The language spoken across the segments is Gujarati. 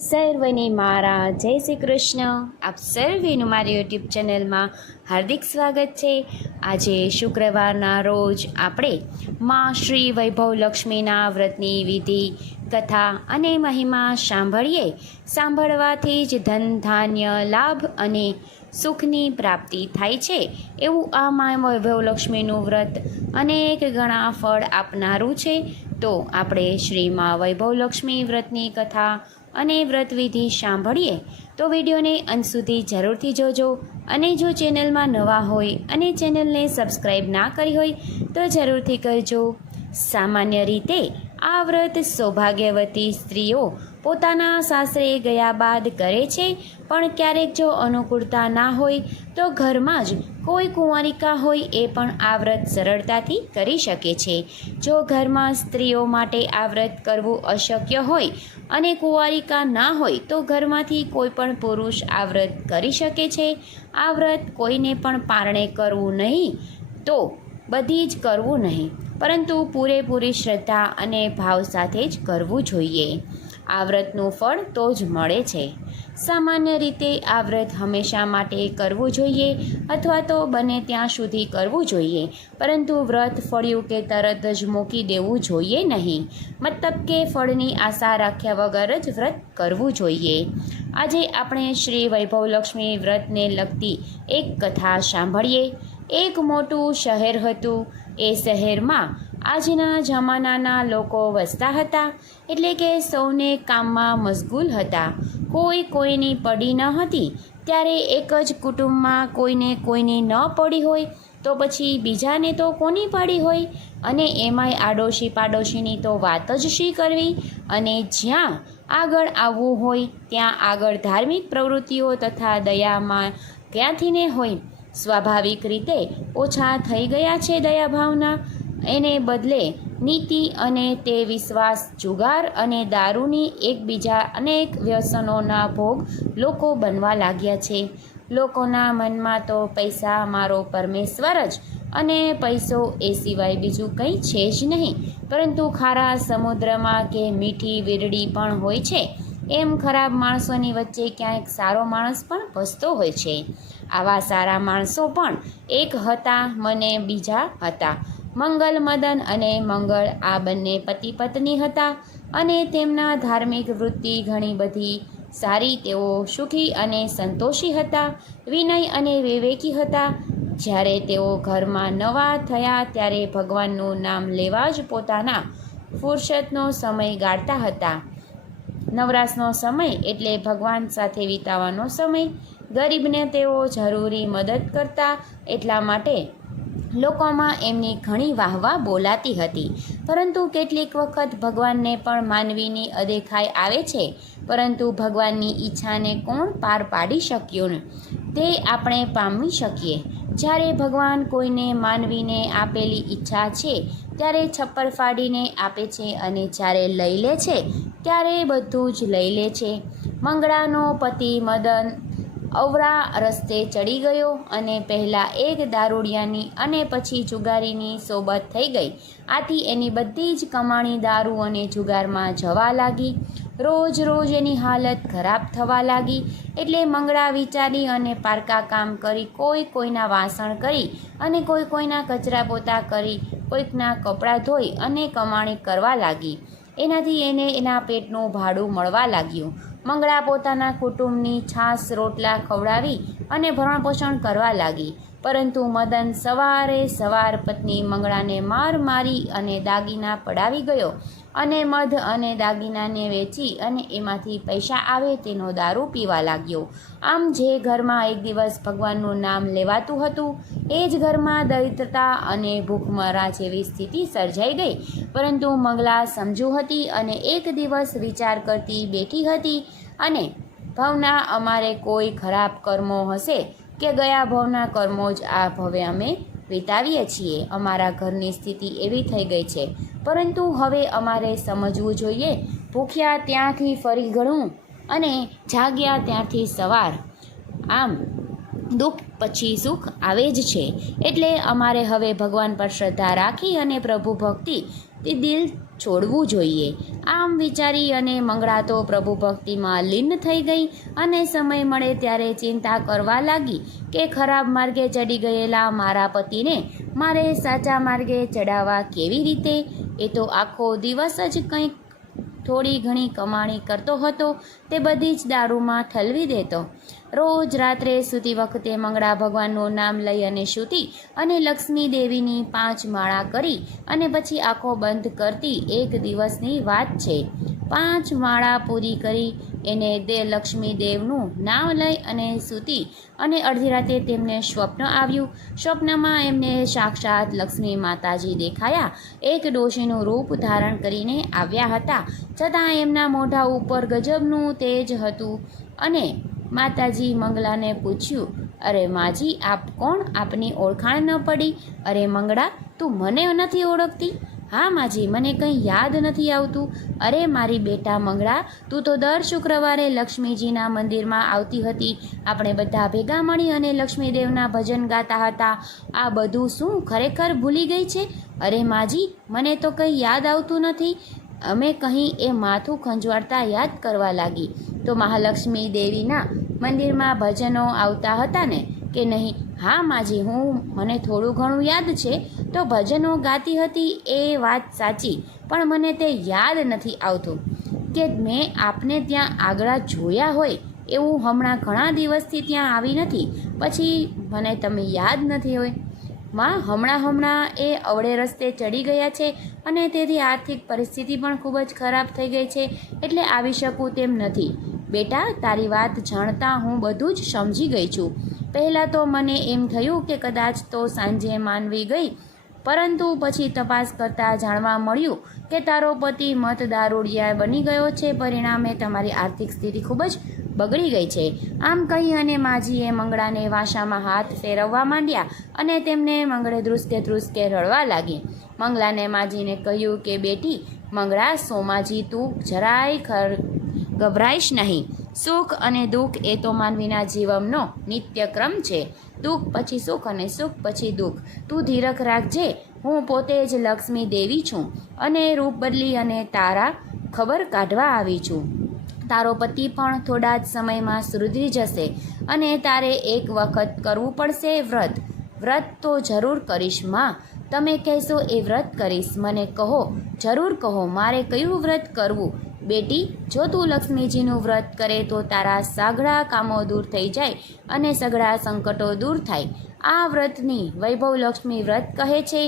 સર્વને મારા જય શ્રી કૃષ્ણ. આપ સર્વેનું મારી યુટ્યુબ ચેનલમાં હાર્દિક સ્વાગત છે. આજે શુક્રવારના રોજ આપણે માં શ્રી વૈભવ લક્ષ્મીના વ્રતની વિધિ, કથા અને મહિમા સાંભળવાથી જ ધન, ધાન્ય, લાભ અને સુખની પ્રાપ્તિ થાય છે એવું આ માં વૈભવ લક્ષ્મીનું વ્રત અનેક ગણા ફળ આપનારું છે. તો આપણે શ્રી માં વૈભવ લક્ષ્મી વ્રતની કથા અને વ્રતવિધિ સાંભળીએ. તો વિડીયોને અંત સુધી જરૂરથી જોજો. અને જો ચેનલમાં નવા હોય અને ચેનલને સબસ્ક્રાઈબ ના કરી હોય તો જરૂરથી કરજો. સામાન્ય રીતે આ વ્રત સૌભાગ્યવતી સ્ત્રીઓ પોતાના સાસરે ગયા બાદ કરે છે, પણ ક્યારેક જો અનુકૂળતા ના હોય તો ઘરમાં જ કોઈ કુંવારિકા હોય એ પણ આ વ્રત સરળતાથી કરી શકે છે. જો ઘરમાં સ્ત્રીઓ માટે આ વ્રત કરવું અશક્ય હોય અને કુંવારિકા ના હોય તો ઘરમાંથી કોઈ પણ પુરુષ આ વ્રત કરી શકે છે. આ વ્રત કોઈને પણ પારણે કરવું નહીં તો બધી જ કરવું નહીં, પરંતુ પૂરેપૂરી શ્રદ્ધા અને ભાવ સાથે જ કરવું જોઈએ. આ વ્રતનું ફળ તો જ મળે છે. સામાન્ય રીતે આ વ્રત હંમેશા માટે કરવું જોઈએ અથવા તો બને ત્યાં સુધી કરવું જોઈએ, પરંતુ વ્રત ફળ્યું કે તરત જ મૂકી દેવું જોઈએ નહીં. મતલબ કે ફળની આશા રાખ્યા વગર જ વ્રત કરવું જોઈએ. આજે આપણે શ્રી વૈભવ લક્ષ્મી વ્રતને લગતી એક કથા સાંભળીએ. એક મોટું શહેર હતું. એ શહેરમાં આજના જમાનાના લોકો વસતા હતા, એટલે કે સૌને કામમાં મશગુલ હતા. કોઈ કોઈની પડી ન હતી. ત્યારે એક જ કુટુંબમાં કોઈને કોઈની ન પડી હોય તો પછી બીજાને તો કોની પડી હોય, અને એમાંય આડોશી પાડોશીની તો વાત જ શી કરવી. અને જ્યાં આગળ આવવું હોય ત્યાં આગળ ધાર્મિક પ્રવૃત્તિઓ તથા દયામાં ક્યાંથી ને હોય. સ્વાભાવિક રીતે ઓછા થઈ ગયા છે દયાભાવના. એને બદલે નીતિ અને તે વિશ્વાસ, જુગાર અને દારૂની એકબીજા અનેક વ્યસનોના ભોગ લોકો બનવા લાગ્યા છે. લોકોના મનમાં તો પૈસા મારો પરમેશ્વર જ, અને પૈસો એ સિવાય બીજું કંઈ છે જ નહીં. પરંતુ ખારા સમુદ્રમાં કે મીઠી વીરડી પણ હોય છે, એમ ખરાબ માણસોની વચ્ચે ક્યાંક સારો માણસ પણ વસતો હોય છે. આવા સારા માણસો પણ એક હતા, મને બીજા હતા. મંગલ, મદન અને મંગળ આ બંને પતિ પત્ની હતા, અને તેમના ધાર્મિક વૃત્તિ ઘણી બધી સારી. તેઓ સુખી અને સંતોષી હતા, વિનય અને વિવેકી હતા. જ્યારે તેઓ ઘરમાં નવા થયા ત્યારે ભગવાનનું નામ લેવા જ પોતાના ફુરસતનો સમય ગાળતા હતા. નવરાશનો સમય એટલે ભગવાન સાથે વિતાવાનો સમય. ગરીબને તેઓ જરૂરી મદદ કરતા, એટલા માટે લોકોમાં એમની ઘણી વાહવા બોલાતી હતી. પરંતુ કેટલીક વખત ભગવાનને પણ માનવીની અદેખાઈ આવે છે, પરંતુ ભગવાનની ઈચ્છાને કોણ પાર પાડી શક્યું તે આપણે પામી શકીએ. જ્યારે ભગવાન કોઈને માનવીને આપેલી ઈચ્છા છે ત્યારે છપ્પર ફાડીને આપે છે, અને જ્યારે લઈ લે છે ત્યારે બધું જ લઈ લે છે. મંગળાનો પતિ મદન અવરા રસ્તે ચડી ગયો, અને પહેલાં એક દારૂડિયાની અને પછી જુગારીની સોબત થઈ ગઈ. આથી એની બધી જ કમાણી દારૂ અને જુગારમાં જવા લાગી. રોજ રોજ એની હાલત ખરાબ થવા લાગી. એટલે મંગળા વિચારી અને પારકા કામ કરી, કોઈ કોઈના વાસણ કરી અને કોઈ કોઈના કચરા પોતા કરી, કોઈકના કપડાં ધોઈ અને કમાણી કરવા લાગી. એનાથી એને એના પેટનું ભાડું મળવા લાગ્યું. મંગળા પોતાના કુટુંબની છાશ રોટલા ખવડાવી અને ભરણપોષણ કરવા લાગી. પરંતુ મદન સવારે સવાર પત્ની મંગળાને માર મારી અને દાગીના પડાવી ગયો, અને મધ અને દાગીનાને વેચી અને એમાંથી પૈસા આવે તેનો દારૂ પીવા લાગ્યો. આમ જે ઘરમાં એક દિવસ ભગવાનનું નામ લેવાતું હતું એ જ ઘરમાં દરિદ્રતા અને ભૂખમરા જેવી સ્થિતિ સર્જાઈ ગઈ. પરંતુ મંગળા સમજુ હતી અને એક દિવસ વિચાર કરતી બેઠી હતી, અને ભવના અમારે કોઈ ખરાબ કર્મો હશે કે ગયા ભવના કર્મો જ આ ભવે અમે વિતાવીએ છીએ. અમારા ઘરની સ્થિતિ એવી થઈ ગઈ છે, પરંતુ હવે અમારે સમજવું જોઈએ, ભૂખ્યા ત્યાંથી ફરી ઘણું અને જાગ્યા ત્યાંથી સવાર. આમ દુઃખ પછી સુખ આવે જ છે. એટલે અમારે હવે ભગવાન પર શ્રદ્ધા રાખી અને પ્રભુ ભક્તિ દિલ છોડવું જોઈએ. આમ વિચારી અને મંગળા તો પ્રભુ ભક્તિમાં લીન થઈ ગઈ અને સમય મળે ત્યારે ચિંતા કરવા લાગી કે ખરાબ માર્ગે ચડી ગયેલા મારા પતિને મારે સાચા માર્ગે ચડાવવા કેવી રીતે. એ તો આખો દિવસ જ કંઈક થોડી ઘણી કમાણી કરતો હતો, તે બધી જ દારૂમાં ઠલવી દેતો. રોજ રાત્રે સૂતી વખતે મંગળા ભગવાનનું નામ લઈ અને સૂતી અને લક્ષ્મી દેવીની 5 માળા કરી અને પછી આંખો બંધ કરતી. એક દિવસની વાત છે. 5 માળા પૂરી કરી એને લક્ષ્મી દેવનું નામ લઈ અને સૂતી અને અડધી રાતે તેમને સ્વપ્ન આવ્યું. સ્વપ્નમાં એમને સાક્ષાત લક્ષ્મી માતાજી દેખાયા. એક ડોશીનું રૂપ ધારણ કરીને આવ્યા હતા, છતાં એમના મોઢા ઉપર ગજબનું તેજ હતું. અને માતાજી મંગલાને પૂછ્યું, અરે માજી, આપ કોણ? આપની ઓળખાણ ન પડી. અરે મંગળા, તું મને નથી ઓળખતી? હા માજી, મને કંઈ યાદ નથી આવતું. અરે મારી બેટા મંગળા, તું તો દર શુક્રવારે લક્ષ્મીજીના મંદિરમાં આવતી હતી. આપણે બધા ભેગા મળી અને લક્ષ્મીદેવના ભજન ગાતા હતા. આ બધું શું ખરેખર ભૂલી ગઈ છે? અરે માજી, મને તો કંઈ યાદ આવતું નથી. અમે કહી એ માથું ખંજવાળતા યાદ કરવા લાગી. તો મહાલક્ષ્મી દેવીના મંદિરમાં ભજનો આવતા હતા ને કે નહીં? હા માજી, મને થોડું ઘણું યાદ છે. તો ભજનો ગાતી હતી એ વાત સાચી, પણ મને તે યાદ નથી આવતું કે મેં આપને ત્યાં આગળ જોયા હોય એવું. હમણાં ઘણા દિવસથી ત્યાં આવી નથી, પછી મને તમે યાદ નથી હોય. માં, હમણાં એ અવળે રસ્તે ચડી ગયા છે અને તેથી આર્થિક પરિસ્થિતિ પણ ખૂબ જ ખરાબ થઈ ગઈ છે, એટલે આવી શકું તેમ નથી. બેટા, તારી વાત જાણતા હું બધું જ સમજી ગઈ છું. પહેલાં તો મને એમ થયું કે કદાચ તો સાંજે માનવી ગઈ, પરંતુ પછી તપાસ કરતાં જાણવા મળ્યું કે તારો પતિ મતદારૂડિયા બની ગયો છે. પરિણામે તમારી આર્થિક સ્થિતિ ખૂબ જ બગડી ગઈ છે. આમ કહી અને માજીએ મંગળાને વાંસામાં હાથ ફેરવવા માંડ્યા અને તેમને મંગળે ધ્રુસકે ધ્રુસકે રડવા લાગી. મંગલાને માજીને કહ્યું કે બેટી મંગળા, સોમાજી, તું જરાય ગભરાઈશ નહીં. સુખ અને દુઃખ એ તો માનવીના જીવનનો નિત્યક્રમ છે. દુઃખ પછી સુખ અને સુખ પછી દુઃખ. તું ધીરજ રાખજે. હું પોતે જ લક્ષ્મી દેવી છું અને રૂપ બદલી અને તારા ખબર કાઢવા આવી છું. તારો પતિ પણ થોડા જ સમયમાં સુધરી જશે અને તારે એક વખત કરવું પડશે વ્રત. વ્રત તો જરૂર કરીશ માં. તમે કહેશો એ વ્રત કરીશ. મને કહો, જરૂર કહો, મારે કયું વ્રત કરવું? બેટી, જો તું લક્ષ્મીજીનું વ્રત કરે તો તારા સઘળા કામો દૂર થઈ જાય અને સઘળા સંકટો દૂર થાય. આ વ્રતની વૈભવ લક્ષ્મી વ્રત કહે છે.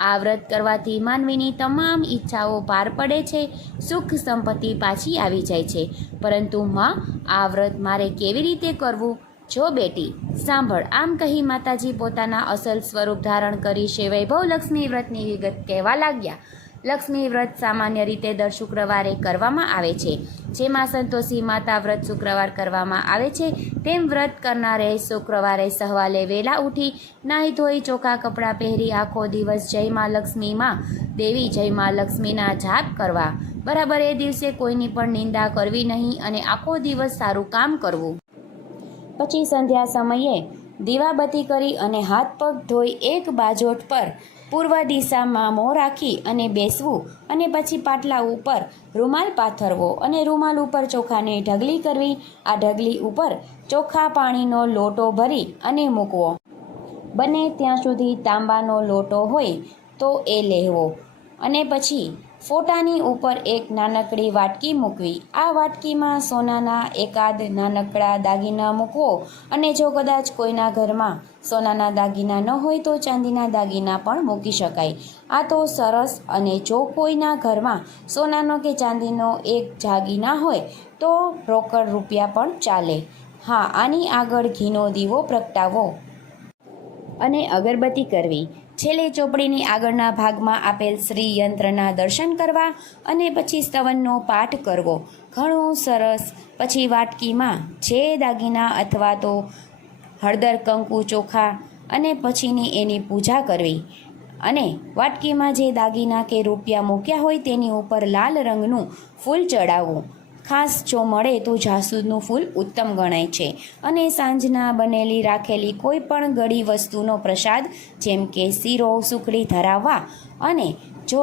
આ વ્રત કરવાથી માનવીની તમામ ઈચ્છાઓ પાર પડે છે, સુખ સંપત્તિ પાછી આવી જાય છે. પરંતુ માં, આ વ્રત મારે કેવી રીતે કરવું? જો બેટી સાંભળ. આમ કહી માતાજી પોતાના અસલ સ્વરૂપ ધારણ કરી છે વૈભવ લક્ષ્મી વ્રતની વિગત કહેવા લાગ્યા. લક્ષ્મી વ્રત સામાન્ય રીતે દર શુક્રવારે કરવામાં આવે છે. જેમાં સંતોષી માતા વ્રત શુક્રવાર કરવામાં આવે છે, તેમ વ્રત કરનારે શુક્રવારે સવારે વહેલા ઉઠી નાહી ધોઈ ચોખ્ખા કપડાં પહેરી આખો દિવસ જય મા લક્ષ્મીમાં દેવી, જય મા લક્ષ્મીના જાપ કરવા. બરાબર એ દિવસે કોઈની પણ નિંદા કરવી નહીં અને આખો દિવસ સારું કામ કરવું. પછી સંધ્યા સમયે દીવાબત્તી કરી અને હાથ પગ ધોઈ એક બાજોટ પર પૂર્વ દિશામાં મોં રાખી અને બેસવું અને પછી પાટલા ઉપર રૂમાલ પાથરવો અને રૂમાલ ઉપર ચોખાની ઢગલી કરવી. આ ઢગલી ઉપર ચોખ્ખા પાણીનો લોટો ભરી અને મૂકવો. બને ત્યાં સુધી તાંબાનો લોટો હોય તો એ લેવો અને પછી ફોટાની ઉપર એક નાનકડી વાટકી મૂકવી. આ વાટકીમાં સોનાના એકાદ નાનકડા દાગીના મૂકવો અને જો કદાચ કોઈના ઘરમાં સોનાના દાગીના ન હોય તો ચાંદીના દાગીના પણ મૂકી શકાય. આ તો સરસ. અને જો કોઈના ઘરમાં સોનાનો કે ચાંદીનો એક દાગીના હોય તો રોકડ રૂપિયા પણ ચાલે. હા, આની આગળ ઘીનો દીવો પ્રગટાવવો અને અગરબત્તી કરવી. છેલ્લે ચોપડીની આગળના ભાગમાં આપેલ શ્રી યંત્રના દર્શન કરવા અને પછી સ્તવનનો પાઠ કરવો. ઘણું સરસ. પછી વાટકીમાં જે દાગીના અથવા તો હળદર, કંકુ, ચોખા અને પછીની એની પૂજા કરવી અને વાટકીમાં જે દાગીના કે રૂપિયા મૂક્યા હોય તેની ઉપર લાલ રંગનું ફૂલ ચડાવવું. ખાસ જો મળે તો જાસૂદનું ફૂલ ઉત્તમ ગણાય છે. અને સાંજના બનેલી રાખેલી કોઈ પણ ગળી વસ્તુનો પ્રસાદ જેમ કે શીરો, સુખડી ધરાવવા અને જો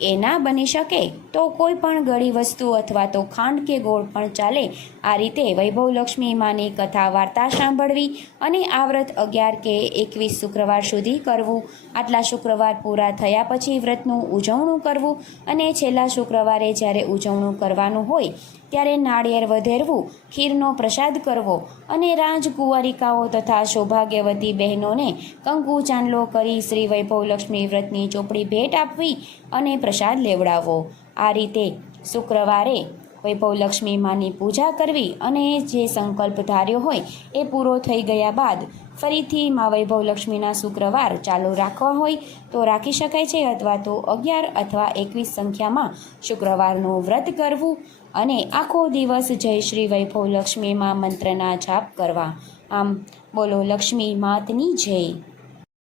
એ ના બની શકે તો કોઈ પણ ગળી વસ્તુ અથવા તો ખાંડ કે ગોળ પણ ચાલે. આ રીતે વૈભવલક્ષ્મી માની કથા વાર્તા સાંભળવી અને આ વ્રત 11 કે 21 શુક્રવાર સુધી કરવું. આટલા શુક્રવાર પૂરા થયા પછી વ્રતનું ઉજવણું કરવું અને છેલ્લા શુક્રવારે જ્યારે ઉજવણું કરવાનું હોય ત્યારે નાળિયેર વધેરવું, ખીરનો પ્રસાદ કરવો અને રાજકુંવારિકાઓ તથા સૌભાગ્યવતી બહેનોને કંકુ ચાંદલો કરી શ્રી વૈભવલક્ષ્મી વ્રતની ચોપડી ભેટ આપવી અને પ્રસાદ લેવડાવવો. આ રીતે શુક્રવારે વૈભવલક્ષ્મી માની પૂજા કરવી અને જે સંકલ્પ ધાર્યો હોય એ પૂરો થઈ ગયા બાદ ફરીથી મા વૈભવલક્ષ્મીના શુક્રવાર ચાલુ રાખવા હોય તો રાખી શકાય છે, અથવા તો 11 અથવા 21 સંખ્યામાં શુક્રવારનું વ્રત કરવું અને આખો દિવસ જય શ્રી વૈભવલક્ષ્મીમાં મંત્રના જાપ કરવા. આમ બોલો લક્ષ્મી માતની જય.